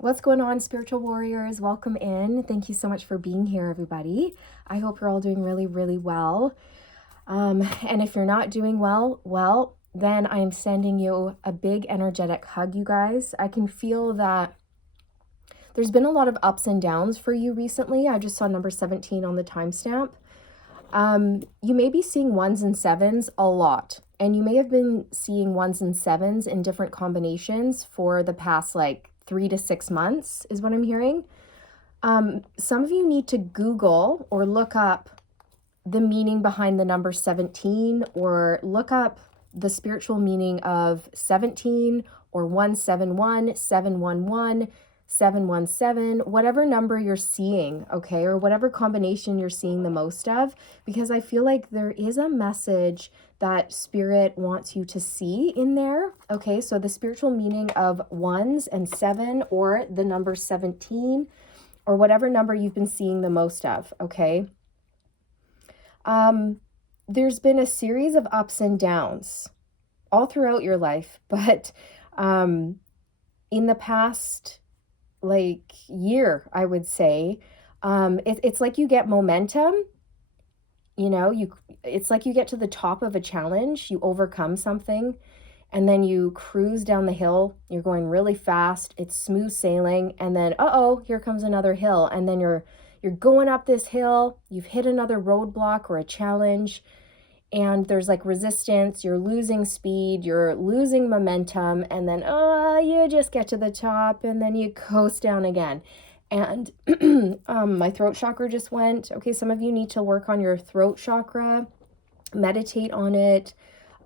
What's going on, spiritual warriors? Welcome in. Thank you so much for being here, everybody. I hope you're all doing really, really well. And if you're not doing well, then I am sending you a big energetic hug, you guys. I can feel that there's been a lot of ups and downs for you recently. I just saw number 17 on the timestamp. You may be seeing ones and sevens a lot, and you may have been seeing ones and sevens in different combinations for the past 3 to 6 months is what I'm hearing. Some of you need to Google or look up the meaning behind the number 17, or look up the spiritual meaning of 17 or 171, 711, 717, whatever number you're seeing, okay, or whatever combination you're seeing the most of, because I feel like there is a message that Spirit wants you to see in there, okay? So the spiritual meaning of ones and seven, or the number 17, or whatever number you've been seeing the most of, okay? There's been a series of ups and downs all throughout your life, but in the past year, I would say, it's like you get momentum, it's like you get to the top of a challenge, you overcome something, and then you cruise down the hill. You're going really fast, it's smooth sailing, and then here comes another hill, and then you're going up this hill, you've hit another roadblock or a challenge, and there's resistance, you're losing speed, you're losing momentum, and then you just get to the top, and then you coast down again. And my throat chakra just went. Okay, some of you need to work on your throat chakra, meditate on it.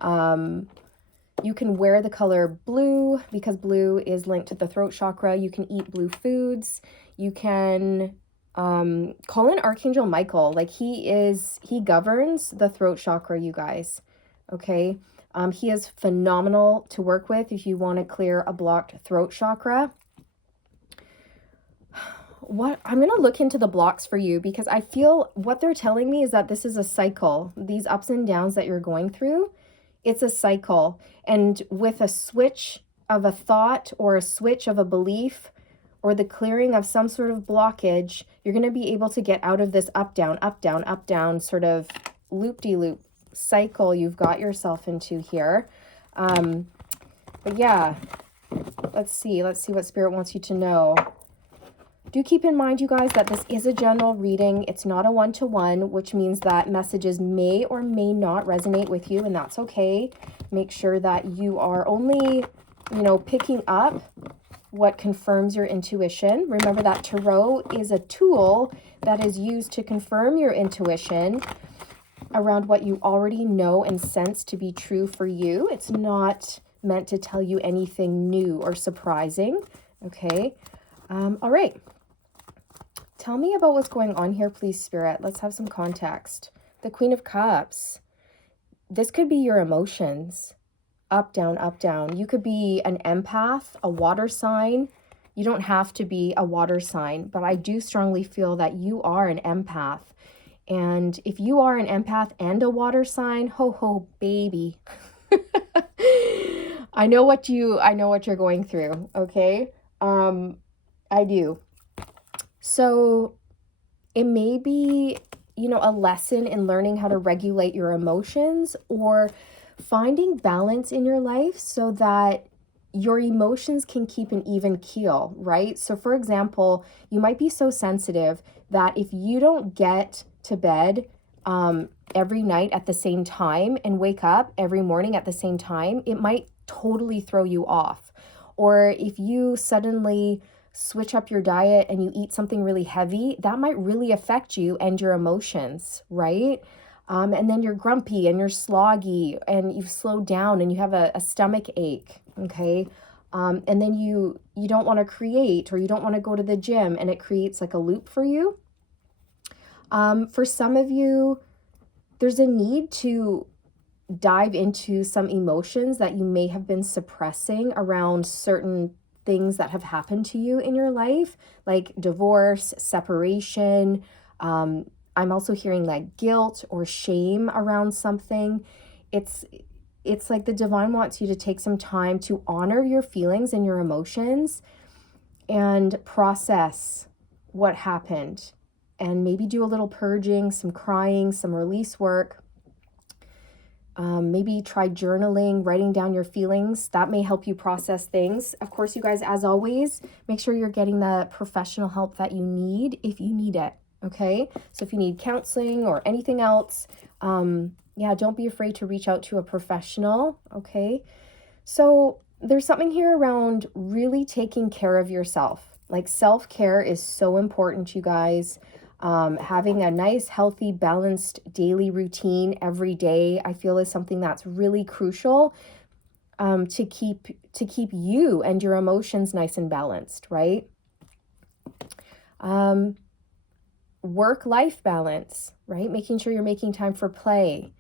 You can wear the color blue because blue is linked to the throat chakra. You can eat blue foods. You can call in Archangel Michael. He governs the throat chakra, you guys. Okay. He is phenomenal to work with if you want to clear a blocked throat chakra. I'm going to look into the blocks for you, because I feel what they're telling me is that this is a cycle. These ups and downs that you're going through, it's a cycle. And with a switch of a thought, or a switch of a belief, or the clearing of some sort of blockage, you're going to be able to get out of this up, down sort of loop-de-loop cycle you've got yourself into here. But yeah, let's see what Spirit wants you to know. Do keep in mind, you guys, that this is a general reading. It's not a one-to-one, which means that messages may or may not resonate with you, and that's okay. Make sure that you are only, picking up what confirms your intuition. Remember that tarot is a tool that is used to confirm your intuition around what you already know and sense to be true for you. It's not meant to tell you anything new or surprising, okay? All right. Tell me about what's going on here, please, Spirit. Let's have some context. The Queen of Cups. This could be your emotions. Up, down, up, down. You could be an empath, a water sign. You don't have to be a water sign, but I do strongly feel that you are an empath. And if you are an empath and a water sign, ho, baby. I know what you're going through, okay? I do. So it may be, a lesson in learning how to regulate your emotions, or finding balance in your life so that your emotions can keep an even keel, right? So for example, you might be so sensitive that if you don't get to bed every night at the same time and wake up every morning at the same time, it might totally throw you off. Or if you suddenly switch up your diet and you eat something really heavy, that might really affect you and your emotions, right? And then you're grumpy and you're sloggy and you've slowed down and you have a stomach ache, okay? And then you don't want to create, or you don't want to go to the gym, and it creates a loop for you. For some of you, there's a need to dive into some emotions that you may have been suppressing around certain things that have happened to you in your life, like divorce, separation. I'm also hearing guilt or shame around something. It's like the divine wants you to take some time to honor your feelings and your emotions, and process what happened, and maybe do a little purging, some crying, some release work. Maybe try journaling, writing down your feelings. That may help you process things. Of course, you guys, as always, make sure you're getting the professional help that you need if you need it, okay? So if you need counseling or anything else, yeah, don't be afraid to reach out to a professional, okay? So there's something here around really taking care of yourself. Like self-care is so important, you guys. Having a nice, healthy, balanced daily routine every day, I feel is something that's really crucial to keep you and your emotions nice and balanced, right? Work-life balance, right? Making sure you're making time for play.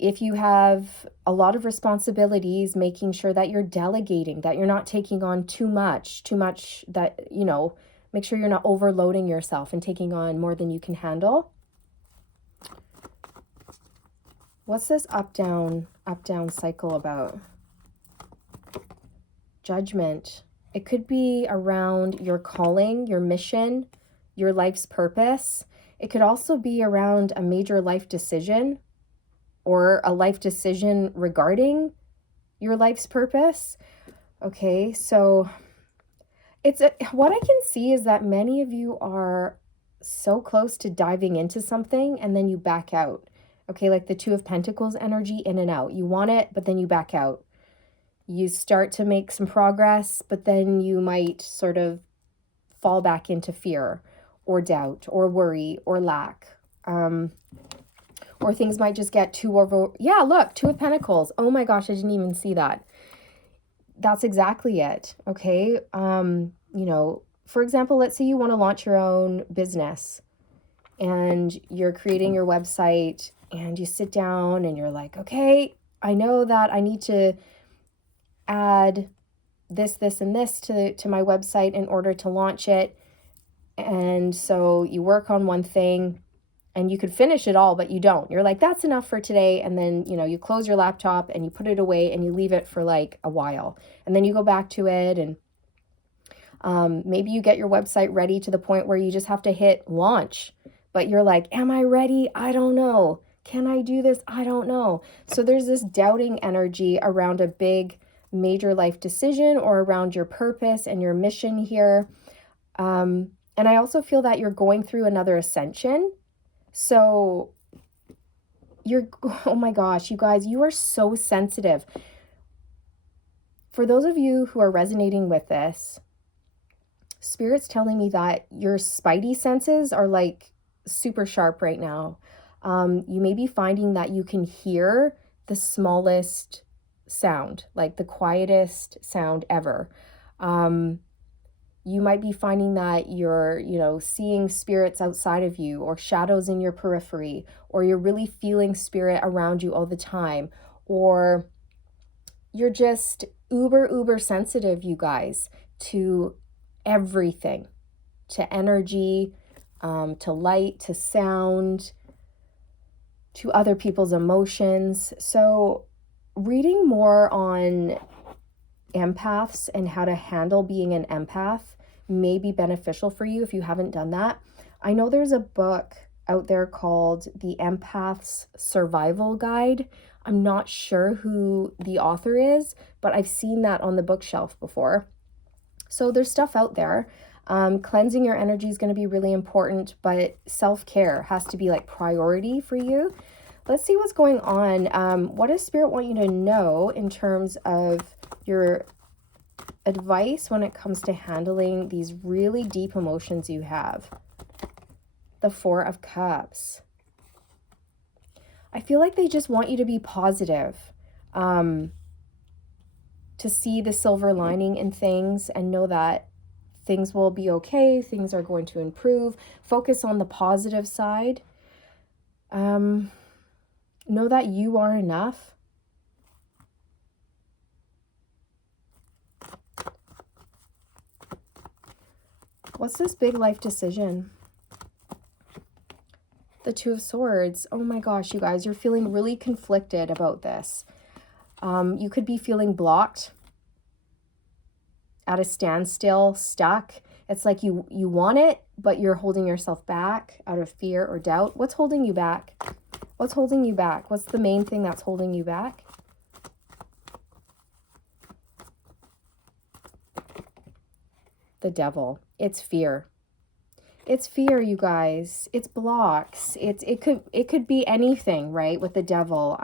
If you have a lot of responsibilities, making sure that you're delegating, that you're not taking on too much that, you know, make sure you're not overloading yourself and taking on more than you can handle. What's this up, down cycle about? Judgment. It could be around your calling, your mission, your life's purpose. It could also be around a major life decision or a life decision regarding your life's purpose. Okay, so what I can see is that many of you are so close to diving into something and then you back out. Okay, like the Two of Pentacles energy, in and out. You want it, but then you back out. You start to make some progress, but then you might sort of fall back into fear or doubt or worry or lack. Or things might just get too over. Yeah, look, Two of Pentacles. Oh my gosh, I didn't even see that. That's exactly it. Okay. You know, for example, let's say you want to launch your own business and you're creating your website and you sit down and you're like, okay, I know that I need to add this, and this to my website in order to launch it. And so you work on one thing and you could finish it all, but you don't. You're like, that's enough for today. And then, you know, you close your laptop and you put it away and you leave it for like a while. And then you go back to it and maybe you get your website ready to the point where you just have to hit launch. But you're like, am I ready? I don't know. Can I do this? I don't know. So there's this doubting energy around a big major life decision or around your purpose and your mission here. And I also feel that you're going through another ascension. So oh my gosh, you guys, you are so sensitive. For those of you who are resonating with this, Spirit's telling me that your spidey senses are like super sharp right now. You may be finding that you can hear the smallest sound, like the quietest sound ever. You might be finding that you're, you know, seeing spirits outside of you or shadows in your periphery, or you're really feeling spirit around you all the time, or you're just uber sensitive, you guys, to everything, to energy, to light, to sound, to other people's emotions. So reading more on empaths and how to handle being an empath may be beneficial for you if you haven't done that. I know there's a book out there called The Empath's Survival Guide. I'm not sure who the author is, but I've seen that on the bookshelf before. So there's stuff out there. Cleansing your energy is going to be really important, but self-care has to be like priority for you. Let's see what's going on. What does Spirit want you to know in terms of your advice when it comes to handling these really deep emotions you have? The Four of Cups. I feel like they just want you to be positive, to see the silver lining in things and know that things will be okay, things are going to improve. Focus on the positive side. Know that you are enough. What's this big life decision? The Two of Swords. Oh my gosh, you guys, you're feeling really conflicted about this. You could be feeling blocked at a standstill, stuck. It's like you want it, but you're holding yourself back out of fear or doubt. What's holding you back? What's holding you back? What's the main thing that's holding you back? The devil. It's fear. It's fear, you guys. It's blocks. It could be anything, right? With the devil.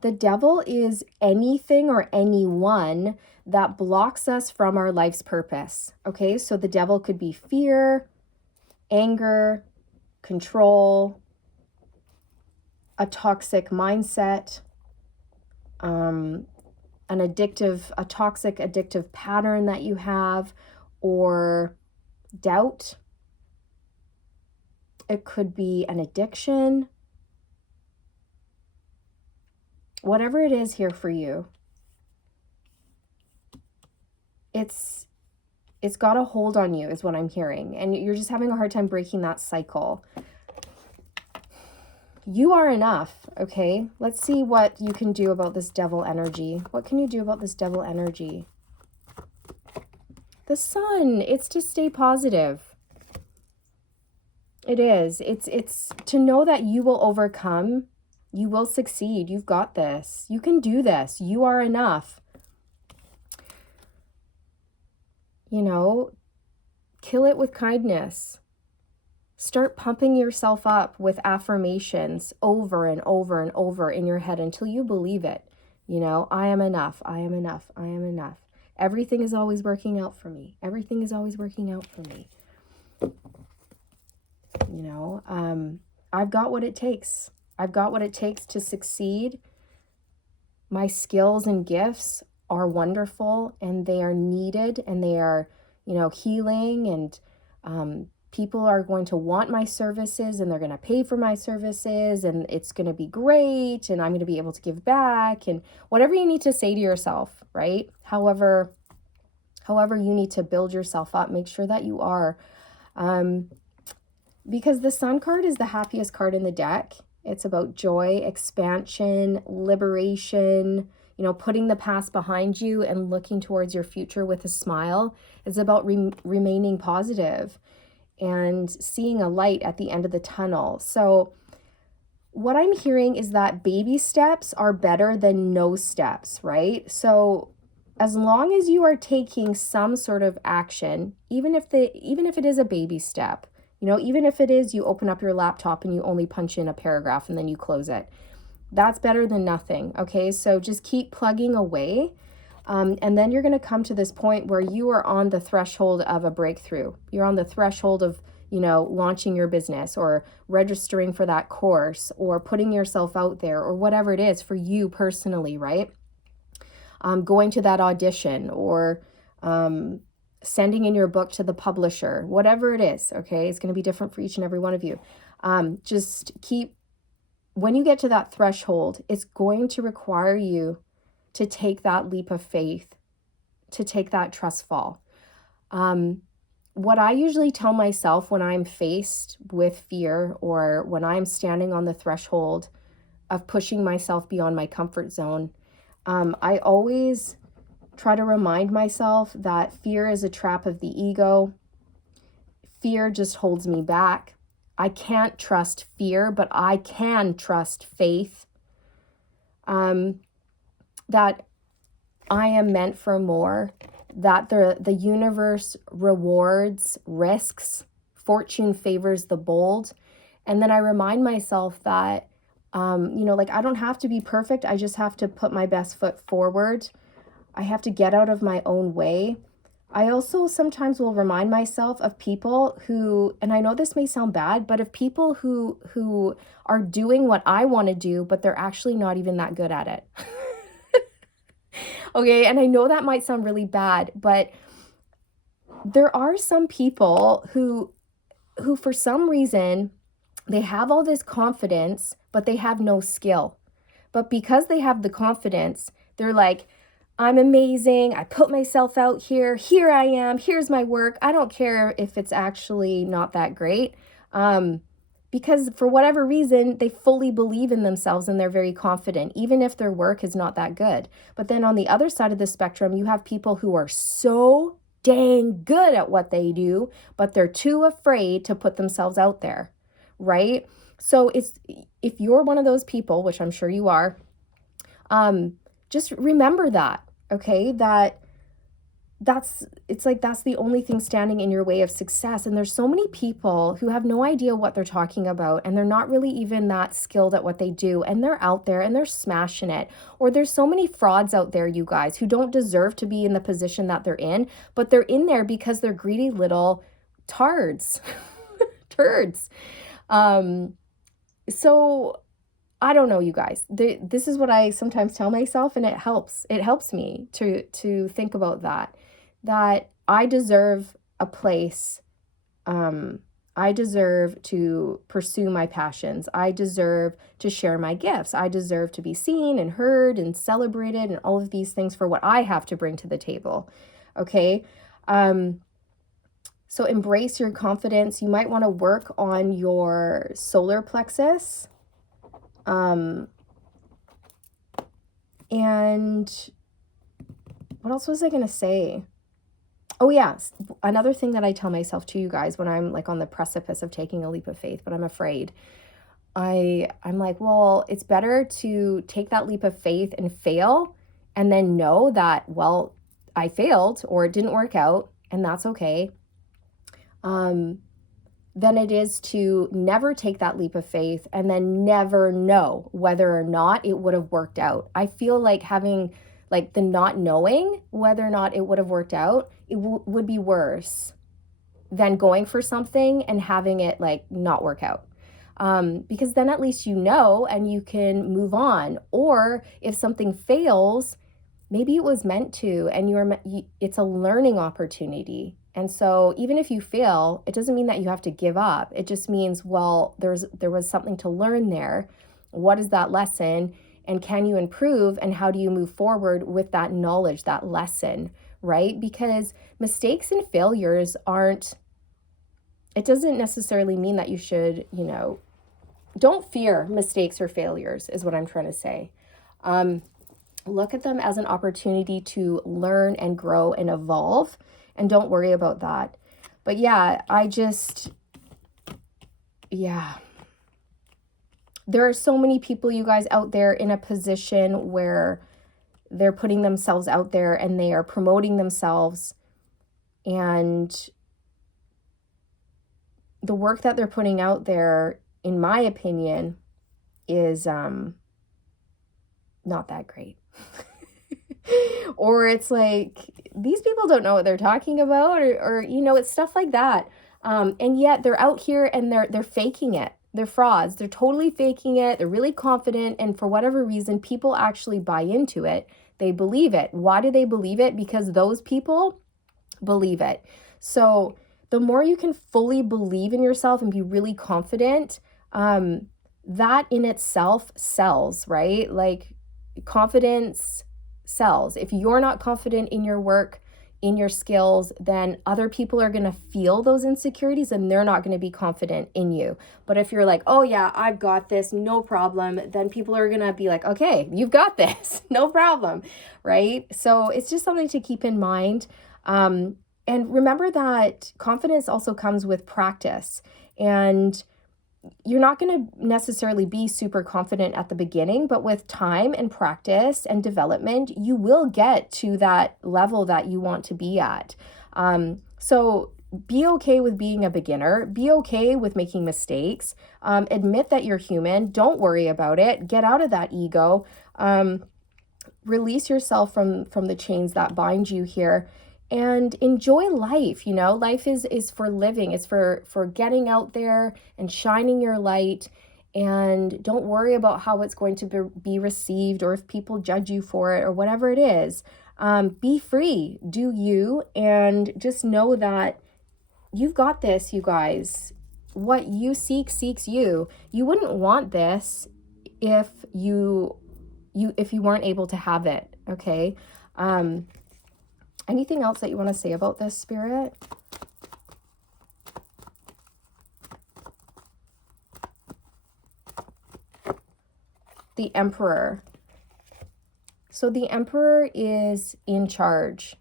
The devil is anything or anyone that blocks us from our life's purpose. Okay, so the devil could be fear, anger, control, a toxic mindset, a toxic addictive pattern that you have, or doubt. It could be an addiction. Whatever it is here for you, it's got a hold on you, is what I'm hearing. And you're just having a hard time breaking that cycle. You are enough, okay? Let's see what you can do about this devil energy. What can you do about this devil energy? The sun, it's to stay positive. It is. It's to know that you will overcome. You will succeed. You've got this. You can do this. You are enough. You know, kill it with kindness. Start pumping yourself up with affirmations over and over and over in your head until you believe it. You know, I am enough. I am enough. I am enough. Everything is always working out for me. Everything is always working out for me. You know, I've got what it takes. I've got what it takes to succeed. My skills and gifts are wonderful, and they are needed, and they are, you know, healing, and people are going to want my services, and they're going to pay for my services, and it's going to be great, and I'm going to be able to give back, and whatever you need to say to yourself, right? However you need to build yourself up, make sure that you are. Because the Sun card is the happiest card in the deck. It's about joy, expansion, liberation, you know, putting the past behind you and looking towards your future with a smile. It's about remaining positive and seeing a light at the end of the tunnel. So what I'm hearing is that baby steps are better than no steps, right? So as long as you are taking some sort of action, even if it is a baby step, you know, even if it is you open up your laptop and you only punch in a paragraph and then you close it, that's better than nothing. Okay, so just keep plugging away. And then you're going to come to this point where you are on the threshold of a breakthrough. You're on the threshold of, you know, launching your business or registering for that course or putting yourself out there or whatever it is for you personally, right? Going to that audition or sending in your book to the publisher, whatever it is, okay? It's going to be different for each and every one of you. Just keep, when you get to that threshold, it's going to require you to take that leap of faith, to take that trust fall. What I usually tell myself when I'm faced with fear or when I'm standing on the threshold of pushing myself beyond my comfort zone, I always try to remind myself that fear is a trap of the ego. Fear just holds me back. I can't trust fear, but I can trust faith. That I am meant for more, that the universe rewards risks, fortune favors the bold. And then I remind myself that, you know, like I don't have to be perfect. I just have to put my best foot forward. I have to get out of my own way. I also sometimes will remind myself of people who, and I know this may sound bad, but of people who are doing what I want to do, but they're actually not even that good at it. Okay, and I know that might sound really bad, but there are some people who for some reason, they have all this confidence, but they have no skill. But because they have the confidence, they're like, I'm amazing. I put myself out here. Here I am. Here's my work. I don't care if it's actually not that great. because for whatever reason, they fully believe in themselves and they're very confident, even if their work is not that good. But then on the other side of the spectrum, you have people who are so dang good at what they do, but they're too afraid to put themselves out there, right? So if you're one of those people, which I'm sure you are, just remember that, okay? That's the only thing standing in your way of success. And there's so many people who have no idea what they're talking about, and they're not really even that skilled at what they do, and they're out there and they're smashing it. Or there's so many frauds out there, you guys, who don't deserve to be in the position that they're in, but they're in there because they're greedy little tards. Turds. So I don't know, you guys. This is what I sometimes tell myself, and it helps. It helps me to think about that I deserve a place. I deserve to pursue my passions. I deserve to share my gifts. I deserve to be seen and heard and celebrated and all of these things for what I have to bring to the table. Okay. So embrace your confidence. You might want to work on your solar plexus. And what else was I going to say? Oh, yes. Another thing that I tell myself to, you guys, when I'm like on the precipice of taking a leap of faith, but I'm afraid, I'm like, well, it's better to take that leap of faith and fail and then know that, well, I failed or it didn't work out, and that's okay. Than it is to never take that leap of faith and then never know whether or not it would have worked out. I feel like having like the not knowing whether or not it would have worked out, it would be worse than going for something and having it like not work out. Because then at least you know and you can move on. Or if something fails, maybe it was meant to, and it's a learning opportunity. And so even if you fail, it doesn't mean that you have to give up. It just means, well, there was something to learn there. What is that lesson? And can you improve? And how do you move forward with that knowledge, that lesson, right? Because mistakes and failures it doesn't necessarily mean that you should, don't fear mistakes or failures is what I'm trying to say. Look at them as an opportunity to learn and grow and evolve, and don't worry about that. But yeah, there are so many people, you guys, out there in a position where they're putting themselves out there and they are promoting themselves, and the work that they're putting out there, in my opinion, is not that great. Or it's like, these people don't know what they're talking about, or it's stuff like that. And yet they're out here and they're faking it. They're frauds. They're totally faking it. They're really confident. And for whatever reason, people actually buy into it. They believe it. Why do they believe it? Because those people believe it. So the more you can fully believe in yourself and be really confident, that in itself sells, right? Like, confidence sells. If you're not confident in your work, in your skills, then other people are going to feel those insecurities and they're not going to be confident in you. But if you're like, oh yeah, I've got this, no problem, then people are going to be like, okay, you've got this, no problem, right? So it's just something to keep in mind. And remember that confidence also comes with practice, and you're not going to necessarily be super confident at the beginning, but with time and practice and development, you will get to that level that you want to be at. So be okay with being a beginner. Be okay with making mistakes. Admit that you're human. Don't worry about it. Get out of that ego. Release yourself from the chains that bind you here. And enjoy life. Life is for living. It's for getting out there and shining your light. And don't worry about how it's going to be received, or if people judge you for it, or whatever it is. Be free. Do you. And just know that you've got this, you guys. What you seek seeks you. You wouldn't want this if you weren't able to have it. Okay. Anything else that you want to say about this, Spirit? the Emperor. So the Emperor is in charge,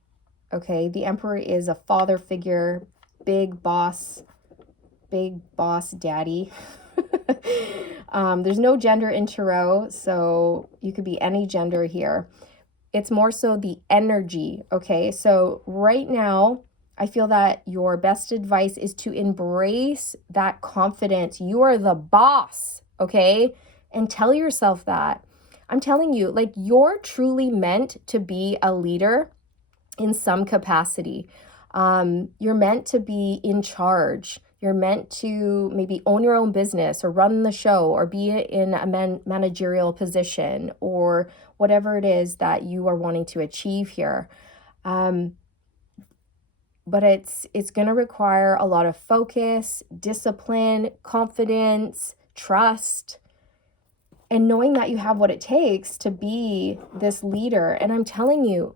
okay? The Emperor is a father figure, big boss daddy. There's no gender in tarot, so you could be any gender here. It's more so the energy, okay? So right now, I feel that your best advice is to embrace that confidence. You are the boss, okay? And tell yourself that. I'm telling you, like, you're truly meant to be a leader in some capacity. You're meant to be in charge. You're meant to maybe own your own business or run the show or be in a managerial position or whatever it is that you are wanting to achieve here. But it's going to require a lot of focus, discipline, confidence, trust, and knowing that you have what it takes to be this leader. And I'm telling you,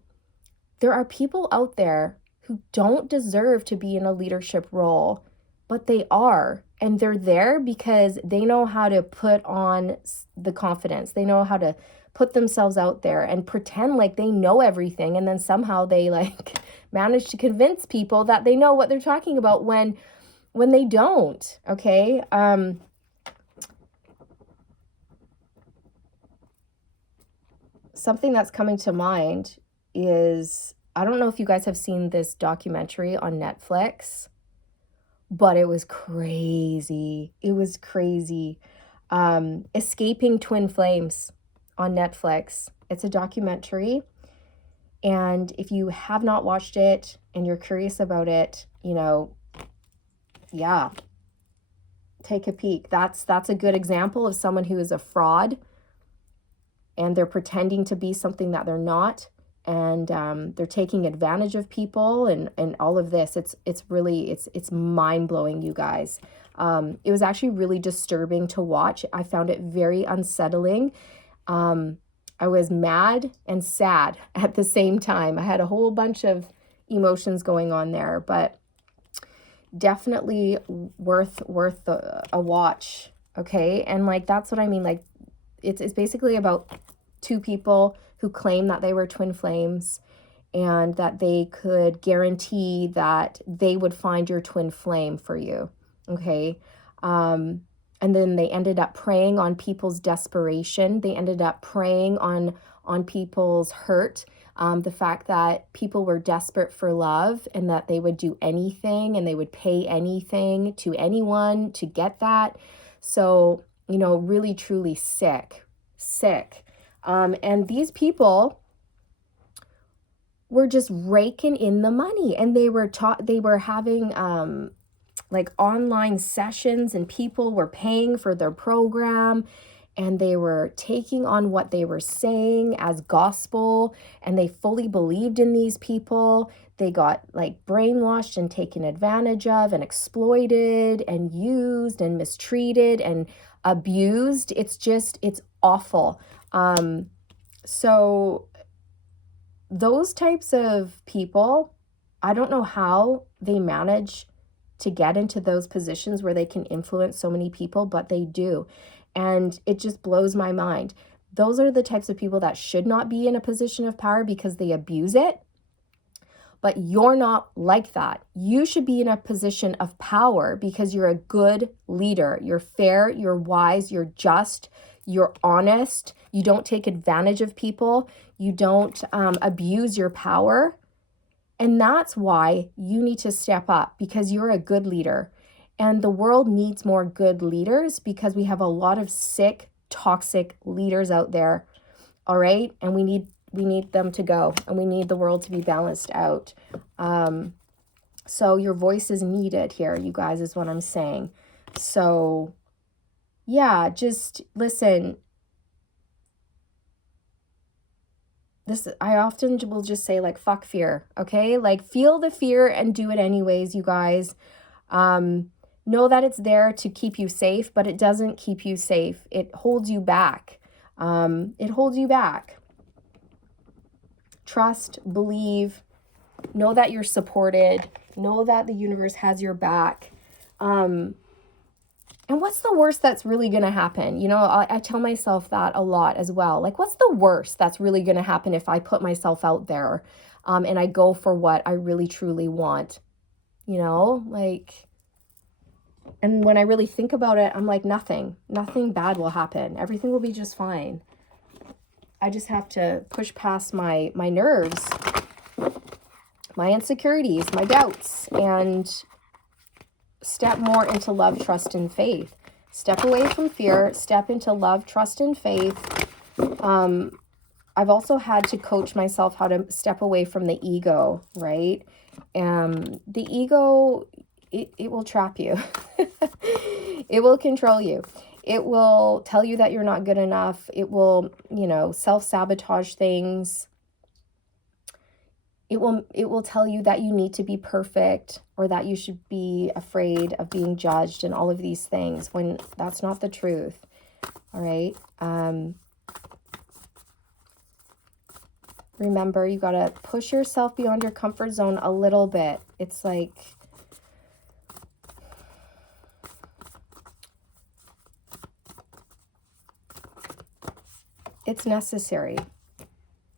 there are people out there who don't deserve to be in a leadership role, but they are. And they're there because they know how to put on the confidence. They know how to put themselves out there and pretend like they know everything. And then somehow they like manage to convince people that they know what they're talking about when they don't, okay? Something that's coming to mind is, I don't know if you guys have seen this documentary on Netflix, but it was crazy. It was crazy. Escaping Twin Flames on Netflix. It's a documentary. And if you have not watched it and you're curious about it, yeah, take a peek. That's a good example of someone who is a fraud and they're pretending to be something that they're not. And they're taking advantage of people and all of this. It's really mind-blowing, you guys. It was actually really disturbing to watch. I found it very unsettling. I was mad and sad at the same time. I had a whole bunch of emotions going on there, but definitely worth a watch, okay? And like, that's what I mean. Like, it's basically about two people who claim that they were twin flames and that they could guarantee that they would find your twin flame for you, okay? And then they ended up preying on people's desperation. They ended up preying on people's hurt. The fact that people were desperate for love and that they would do anything and they would pay anything to anyone to get that. So, really, truly sick. And these people were just raking in the money, and they were having like online sessions, and people were paying for their program, and they were taking on what they were saying as gospel, and they fully believed in these people. They got like brainwashed and taken advantage of and exploited and used and mistreated and abused. It's awful. So those types of people, I don't know how they manage to get into those positions where they can influence so many people, but they do. And it just blows my mind. Those are the types of people that should not be in a position of power because they abuse it. But you're not like that. You should be in a position of power because you're a good leader. You're fair, you're wise, you're just, you're honest. You don't take advantage of people. You don't abuse your power. And that's why you need to step up, because you're a good leader. And the world needs more good leaders because we have a lot of sick, toxic leaders out there. All right? And we need them to go, and we need the world to be balanced out. So your voice is needed here, you guys, is what I'm saying. So yeah, just listen. I often will just say, like, fuck fear, okay? Like, feel the fear and do it anyways, you guys. Know that it's there to keep you safe, but it doesn't keep you safe. It holds you back. It holds you back. Trust, believe, know that you're supported, know that the universe has your back. And And what's the worst that's really going to happen? You know, I tell myself that a lot as well. Like, what's the worst that's really going to happen if I put myself out there and I go for what I really truly want? You know, like, and when I really think about it, I'm like, nothing bad will happen. Everything will be just fine. I just have to push past my nerves, my insecurities, my doubts, and step more into love, trust, and faith. Step away from fear, step into love, trust, and faith. I've also had to coach myself how to step away from the ego, right? The ego, it will trap you. It will control you. It will tell you that you're not good enough. It will, you know, self-sabotage things. It will tell you that you need to be perfect or that you should be afraid of being judged and all of these things when that's not the truth. All right. Remember, you got to push yourself beyond your comfort zone a little bit. It's like, it's necessary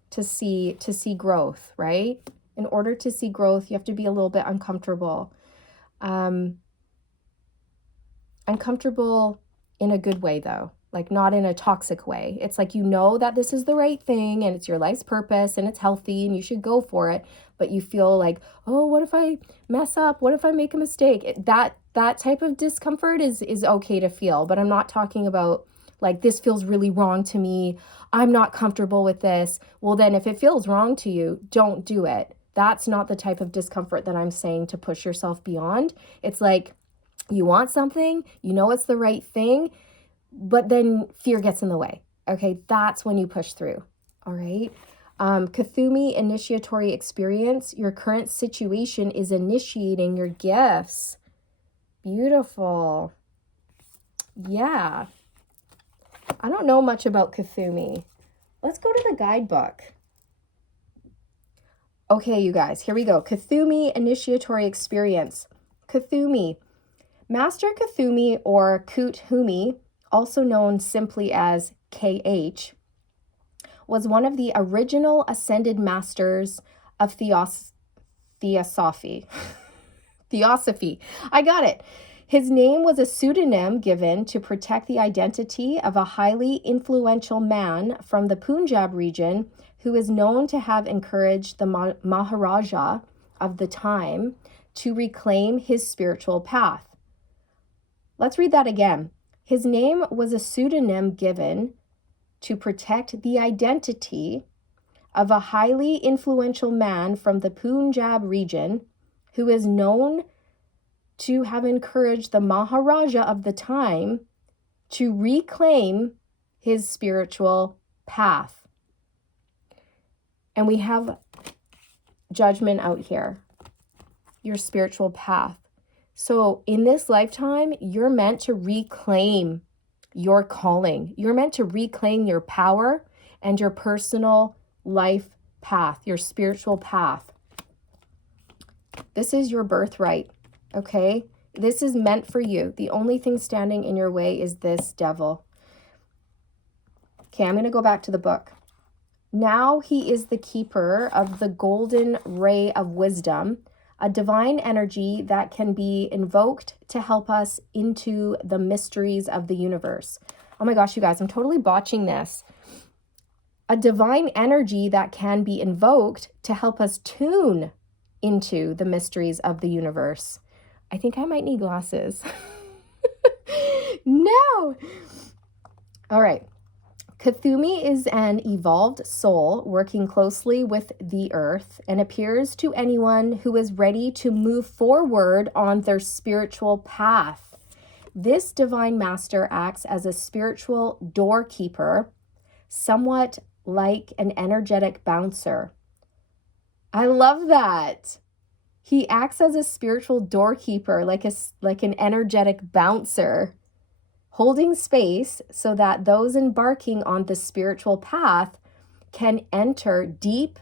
to see growth, right? In order to see growth, you have to be a little bit uncomfortable. Uncomfortable in a good way, though, like not in a toxic way. It's like, you know that this is the right thing and it's your life's purpose and it's healthy and you should go for it, but you feel like, oh, what if I mess up? What if I make a mistake? That type of discomfort is okay to feel, but I'm not talking about like, this feels really wrong to me. I'm not comfortable with this. Well, then if it feels wrong to you, don't do it. That's not the type of discomfort that I'm saying to push yourself beyond. It's like, you want something, you know it's the right thing, but then fear gets in the way. Okay, that's when you push through. All right. Kathumi initiatory experience. Your current situation is initiating your gifts. Beautiful. Yeah. I don't know much about Kathumi. Let's go to the guidebook. Okay, you guys, here we go. Kathumi initiatory experience. Kathumi. Master Kathumi, or Kuthumi, also known simply as KH, was one of the original ascended masters of Theosophy. Theosophy. I got it. His name was a pseudonym given to protect the identity of a highly influential man from the Punjab region who is known to have encouraged the Maharaja of the time to reclaim his spiritual path. Let's read that again. His name was a pseudonym given to protect the identity of a highly influential man from the Punjab region who is known to have encouraged the Maharaja of the time to reclaim his spiritual path. And we have judgment out here, your spiritual path. So in this lifetime, you're meant to reclaim your calling. You're meant to reclaim your power and your personal life path, your spiritual path. This is your birthright, okay? This is meant for you. The only thing standing in your way is this devil. Okay, I'm going to go back to the book. Now he is the keeper of the golden ray of wisdom, a divine energy that can be invoked to help us into the mysteries of the universe. Oh my gosh, you guys, I'm totally botching this. A divine energy that can be invoked to help us tune into the mysteries of the universe. I think I might need glasses. No. All right. Kathumi is an evolved soul working closely with the earth and appears to anyone who is ready to move forward on their spiritual path. This divine master acts as a spiritual doorkeeper, somewhat like an energetic bouncer. I love that. He acts as a spiritual doorkeeper, like an energetic bouncer, holding space so that those embarking on the spiritual path can enter deep,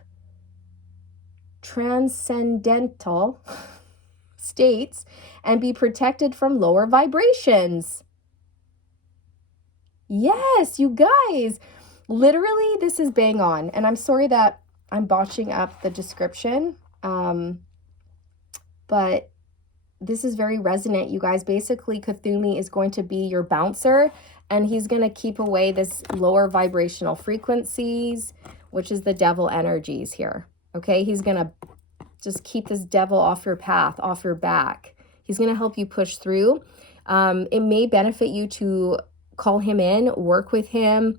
transcendental states and be protected from lower vibrations. Yes, you guys. Literally, this is bang on. And I'm sorry that I'm botching up the description. But this is very resonant, you guys. Basically, Cthulhu is going to be your bouncer, and he's going to keep away this lower vibrational frequencies, which is the devil energies here. Okay, he's going to just keep this devil off your path, off your back. He's going to help you push through. It may benefit you to call him in, work with him,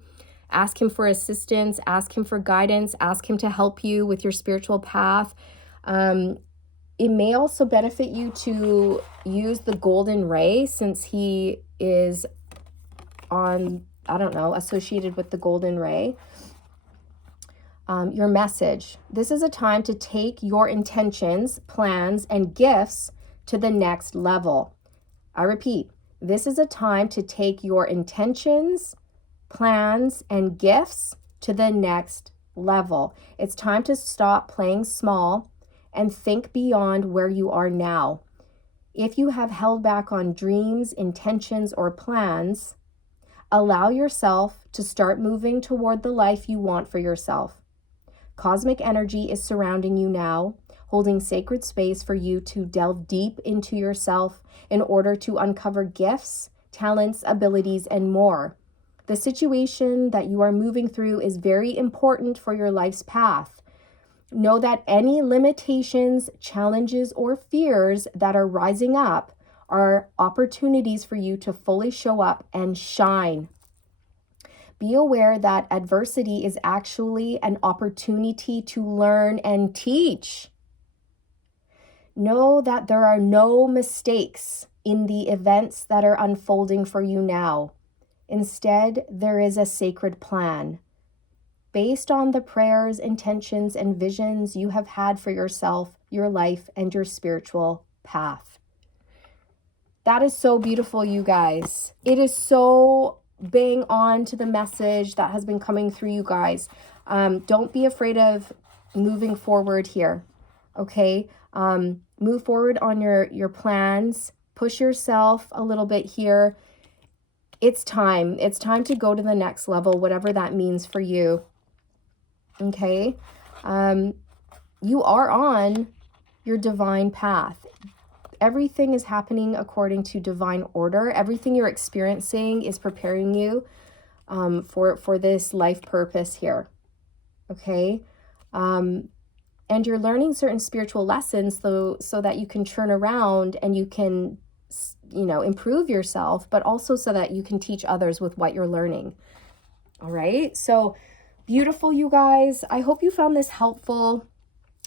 ask him for assistance, ask him for guidance, ask him to help you with your spiritual path. It may also benefit you to use the golden ray, since he is on, I don't know, associated with the golden ray. Your message. This is a time to take your intentions, plans, and gifts to the next level. I repeat, this is a time to take your intentions, plans, and gifts to the next level. It's time to stop playing small and think beyond where you are now. If you have held back on dreams, intentions, or plans, allow yourself to start moving toward the life you want for yourself. Cosmic energy is surrounding you now, holding sacred space for you to delve deep into yourself in order to uncover gifts, talents, abilities, and more. The situation that you are moving through is very important for your life's path. Know that any limitations, challenges, or fears that are rising up are opportunities for you to fully show up and shine. Be aware that adversity is actually an opportunity to learn and teach. Know that there are no mistakes in the events that are unfolding for you now. Instead, there is a sacred plan based on the prayers, intentions, and visions you have had for yourself, your life, and your spiritual path. That is so beautiful, you guys. It is so bang on to the message that has been coming through, you guys. Don't be afraid of moving forward here, okay? Move forward on your plans. Push yourself a little bit here. It's time. It's time to go to the next level, whatever that means for you. Okay? You are on your divine path. Everything is happening according to divine order. Everything you're experiencing is preparing you for this life purpose here. Okay? And you're learning certain spiritual lessons so that you can turn around and you can, improve yourself, but also so that you can teach others with what you're learning. All right? So beautiful, you guys. I hope you found this helpful.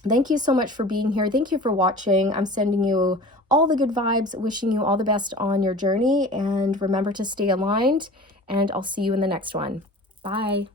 Thank you so much for being here. Thank you for watching. I'm sending you all the good vibes, wishing you all the best on your journey, and remember to stay aligned, and I'll see you in the next one. Bye.